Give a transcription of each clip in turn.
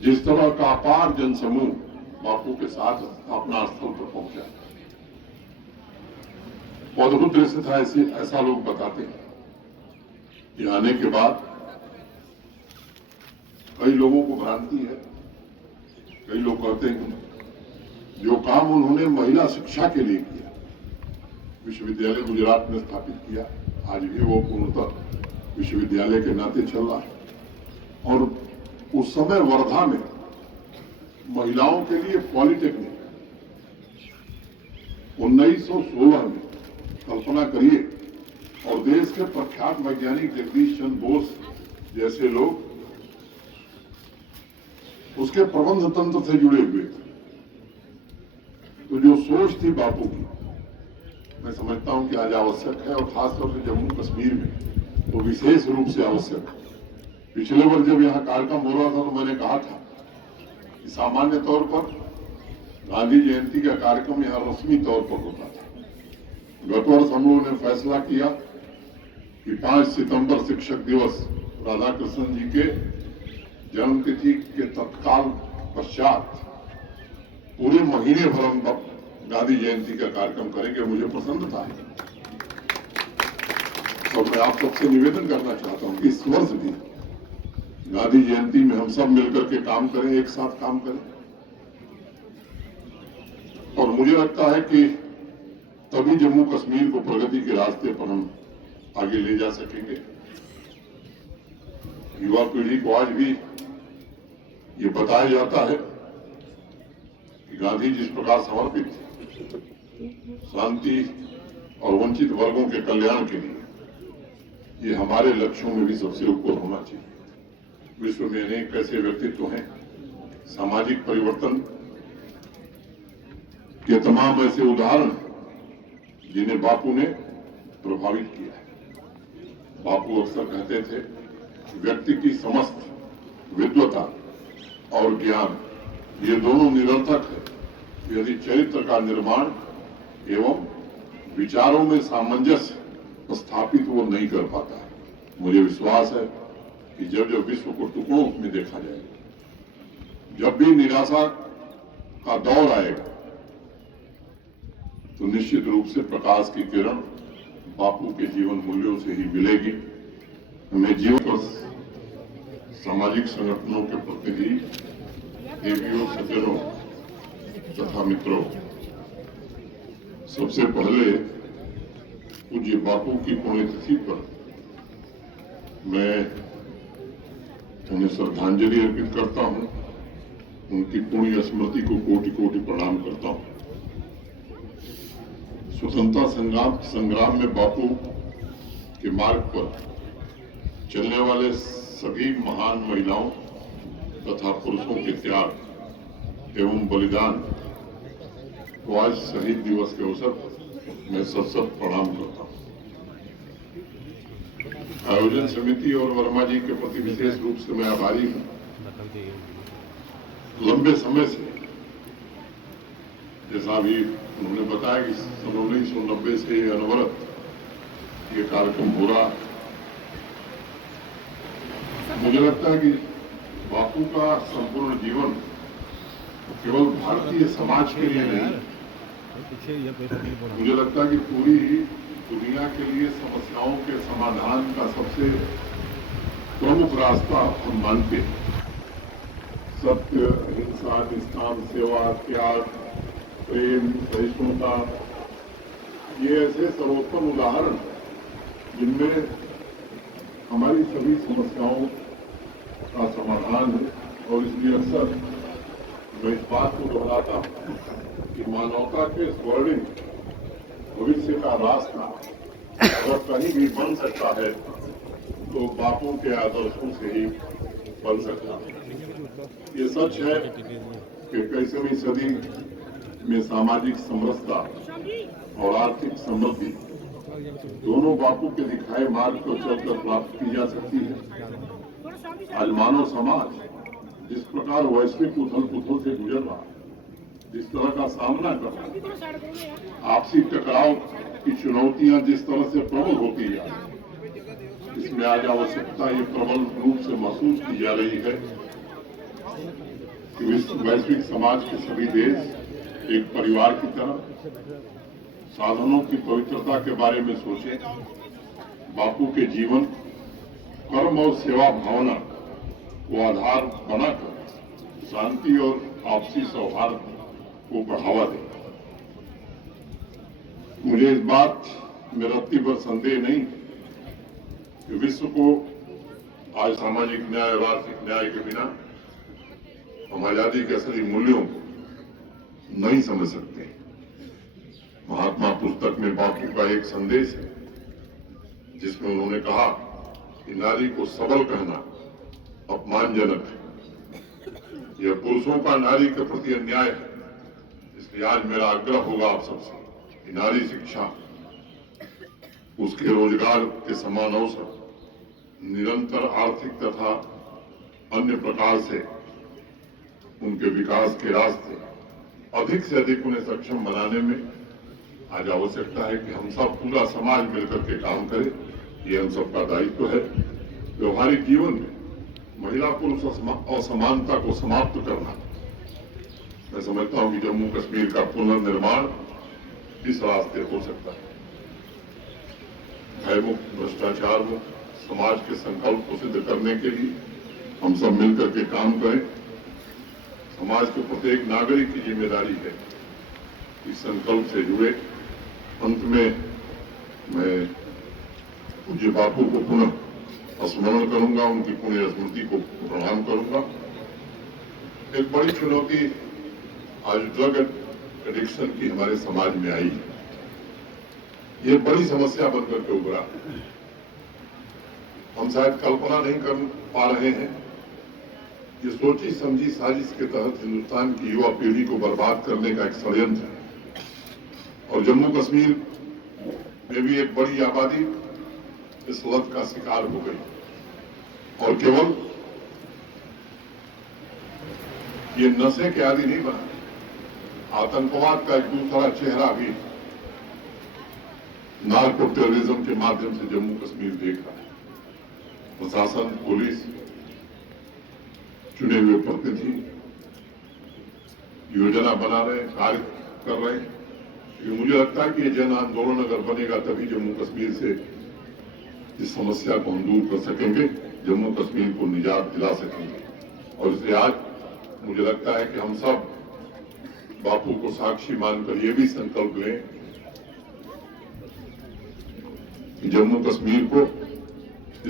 जिस तरह का अपार जनसमूह बापू के साथ स्थापना स्थल पर पहुंचा, अद्भुत दृश्य था। ऐसा लोग बताते हैं कि आने के बाद कई लोगों को भ्रांति है, कई लोग कहते हैं जो काम उन्होंने महिला शिक्षा के लिए किया, विश्वविद्यालय गुजरात में स्थापित किया, आज भी वो पूर्णतः विश्वविद्यालय के नाते चल रहा है। और उस समय वर्धा में महिलाओं के लिए पॉलिटेक्निक 1916 में, कल्पना करिए, और देश के प्रख्यात वैज्ञानिक जगदीश चंद्र बोस जैसे लोग उसके प्रबंध तंत्र से जुड़े हुए थे। तो जो सोच थी बापू की, मैं समझता हूं कि आज आवश्यक है, और खासतौर से जम्मू कश्मीर में तो विशेष रूप से आवश्यक है। पिछले वर्ष जब यहाँ कार्यक्रम हो रहा था तो मैंने कहा था कि सामान्य तौर पर गांधी जयंती का कार्यक्रम यहाँ रस्मी तौर पर होता था। गत वर्ष हम लोगों ने फैसला किया कि 5 सितंबर शिक्षक दिवस, राधाकृष्णन जी के जन्मतिथि के तत्काल पश्चात पूरे महीने भर हम गांधी जयंती का कार्यक्रम करेंगे। मुझे प्रसन्नता है और मैं आप सबसे निवेदन करना चाहता हूं कि इस वर्ष भी गांधी जयंती में हम सब मिलकर के काम करें, एक साथ काम करें। और मुझे लगता है कि तभी जम्मू कश्मीर को प्रगति के रास्ते पर हम आगे ले जा सकेंगे। युवा पीढ़ी को आज भी ये बताया जाता है कि गांधी जिस प्रकार समर्पित थे शांति और वंचित वर्गों के कल्याण के लिए, ये हमारे लक्ष्यों में भी सबसे ऊपर होना चाहिए। विश्व में अनेक ऐसे व्यक्तित्व हैं, सामाजिक परिवर्तन के तमाम ऐसे उदाहरण जिन्हें बापू ने प्रभावित किया है। बापू अक्सर कहते थे, व्यक्ति की समस्त विद्वता और ज्ञान ये दोनों निरर्थक है यदि चरित्र का निर्माण एवं विचारों में सामंजस्य स्थापित वो नहीं कर पाता है। मुझे विश्वास है कि जब जब विश्व को टुकड़ों में देखा जाएगा, जब भी निराशा का दौर आएगा, तो निश्चित रूप से प्रकाश की किरण बापू के जीवन मूल्यों से ही मिलेगी। हमें जीवन पर सामाजिक संगठनों के प्रतिनिधि, देवियों, सज्जनों तथा मित्रों, सबसे पहले पूज्य बापू की पुण्यतिथि पर मैं उन्हें श्रद्धांजलि अर्पित करता हूं। उनकी पुण्य स्मृति को कोटि कोटि प्रणाम करता हूं। स्वतंत्रता संग्राम में बापू के मार्ग पर चलने वाले सभी महान महिलाओं तथा पुरुषों के त्याग एवं बलिदान को आज शहीद दिवस के अवसर पर मैं सत प्रणाम करता हूं। आयोजन समिति और वर्मा जी के प्रति विशेष रूप से मैं आभारी हूं। लंबे समय से, जैसा अभी उन्होंने बताया कि सन 1990 से अनवरत ये कार्यक्रम हो रहा। मुझे लगता है कि बापू का संपूर्ण जीवन केवल भारतीय समाज के लिए नहीं, मुझे लगता है कि पूरी दुनिया के लिए समस्याओं के समाधान का सबसे प्रमुख रास्ता हम मानते हैं। सत्य, अहिंसा, निष्ठा, सेवा, त्याग, प्रेम, सहिष्णुता, ये ऐसे सर्वोत्तम उदाहरण जिनमें हमारी सभी समस्याओं का समाधान है। और इसलिए अक्सर मैं इस बात को दोहराता हूं कि मानवता के स्वर्णिम भविष्य का रास्ता अगर कहीं भी बन सकता है तो बापू के आदर्शों से ही बन सकता है। ये सच है कि 21वीं सदी में सामाजिक समरसता और आर्थिक समृद्धि दोनों बापू के दिखाए मार्ग पर चलकर प्राप्त की जा सकती है। आज मानव समाज जिस प्रकार वैश्विक उथल पुथल से गुजर रहा है, जिस तरह का सामना कर रहा है, आपसी टकराव की चुनौतियां जिस तरह से प्रबल होती जा रही, इसमें आज आवश्यकता ये प्रबल रूप से महसूस की जा रही है कि वैश्विक समाज के सभी देश एक परिवार की तरह साधनों की पवित्रता के बारे में सोचें, बापू के जीवन, कर्म और सेवा भावना को आधार बनाकर शांति और आपसी सौहार्द को बढ़ावा दें। मुझे इस बात में रत्ती भर संदेह नहीं कि विश्व को आज सामाजिक न्याय और आर्थिक न्याय के बिना हम आजादी के असली मूल्यों को नहीं समझ सकते। महात्मा पुस्तक में बापू का एक संदेश है जिसमें उन्होंने कहा कि नारी को सबल कहना अपमानजनक है। यह पुरुषों का नारी के प्रति अन्याय है। इसलिए आज मेरा आग्रह होगा आप सबसे कि नारी शिक्षा, उसके रोजगार के समान अवसर, निरंतर आर्थिक तथा अन्य प्रकार से उनके विकास के रास्ते अधिक से अधिक उन्हें सक्षम बनाने में आज आवश्यकता है कि हम सब पूरा समाज मिलकर के काम करें। ये हम सबका दायित्व है। व्यवहारिक जीवन में महिला पुरुष असमानता को समाप्त करना, मैं समझता हूं कि जम्मू कश्मीर का पुनर्निर्माण इस रास्ते हो सकता है। भयमुक्त, भ्रष्टाचार मुक्त समाज के संकल्प को सिद्ध करने के लिए हम सब मिलकर के काम करें। समाज के प्रत्येक नागरिक की जिम्मेदारी है इस संकल्प से जुड़े। अंत में मैं पूज्य बापू को पुनः स्मरण करूंगा, उनकी पुण्य स्मृति को प्रणाम करूंगा। एक बड़ी चुनौती आज ड्रग एडिक्शन की हमारे समाज में आई है। ये बड़ी समस्या बनकर के उभरा। हम शायद कल्पना नहीं कर पा रहे हैं। ये सोची समझी साजिश के तहत हिंदुस्तान की युवा पीढ़ी को बर्बाद करने का एक षड्यंत्र है। और जम्मू कश्मीर में भी एक बड़ी आबादी इस लत का शिकार हो गई। और केवल ये नशे के आदि नहीं बना, आतंकवाद का एक दूसरा चेहरा भी नार्को टेररिज्म के माध्यम से जम्मू कश्मीर देख रहा है। प्रशासन, पुलिस, चुने हुए प्रतिनिधि योजना बना रहे, कार्य कर रहे हैं। मुझे लगता है कि ये जन आंदोलन अगर बनेगा तभी जम्मू कश्मीर से इस समस्या को हम दूर कर सकेंगे, जम्मू कश्मीर को निजात दिला सकेंगे। और इसलिए आज मुझे लगता है कि हम सब बापू को साक्षी मानकर ये भी संकल्प लें कि जम्मू कश्मीर को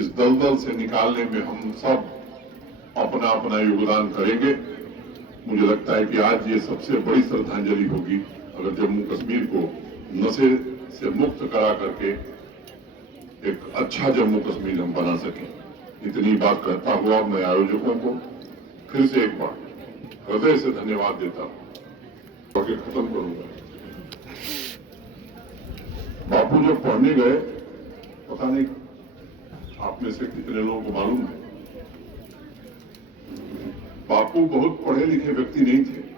इस दलदल से निकालने में हम सब अपना अपना योगदान करेंगे। मुझे लगता है कि आज ये सबसे बड़ी श्रद्धांजलि होगी अगर जम्मू कश्मीर को नशे से मुक्त करा करके एक अच्छा जम्मू कश्मीर हम बना सकें। इतनी बात कहता हुआ मैं आयोजकों को फिर से एक बार हृदय से धन्यवाद देता हूं और खत्म करूंगा। बापू जब पढ़ने गए, पता नहीं आप में से कितने लोगों को मालूम है, बापू बहुत पढ़े लिखे व्यक्ति नहीं थे।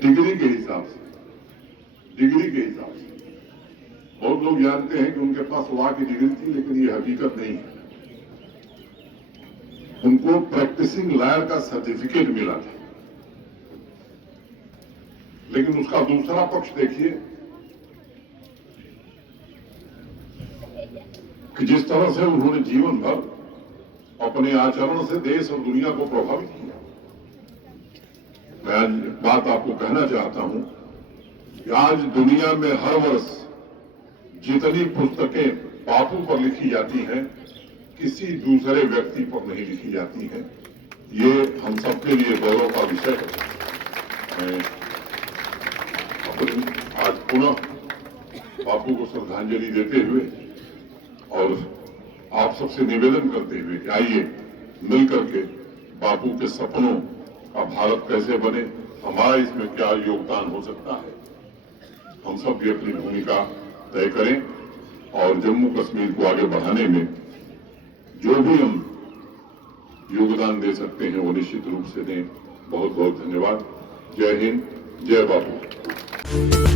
डिग्री के हिसाब से बहुत लोग जानते हैं कि उनके पास लॉ की डिग्री थी, लेकिन ये हकीकत नहीं है। उनको प्रैक्टिसिंग लॉयर का सर्टिफिकेट मिला था। लेकिन उसका दूसरा पक्ष देखिए कि जिस तरह से उन्होंने जीवन भर अपने आचरण से देश और दुनिया को प्रभावित किया। मैं आज बात आपको कहना चाहता हूं कि आज दुनिया में हर वर्ष जितनी पुस्तकें बापू पर लिखी जाती हैं, किसी दूसरे व्यक्ति पर नहीं लिखी जाती हैं। ये हम सबके लिए गौरव का विषय है। मैं आज पुनः बापू को श्रद्धांजलि देते हुए और आप सबसे निवेदन करते हुए कि आइए मिलकर के बापू के सपनों का भारत कैसे बने, हमारा इसमें क्या योगदान हो सकता है, हम सब भी अपनी भूमिका तय करें और जम्मू कश्मीर को आगे बढ़ाने में जो भी हम योगदान दे सकते हैं वो निश्चित रूप से दें। बहुत बहुत धन्यवाद। जय हिंद, जय बापू।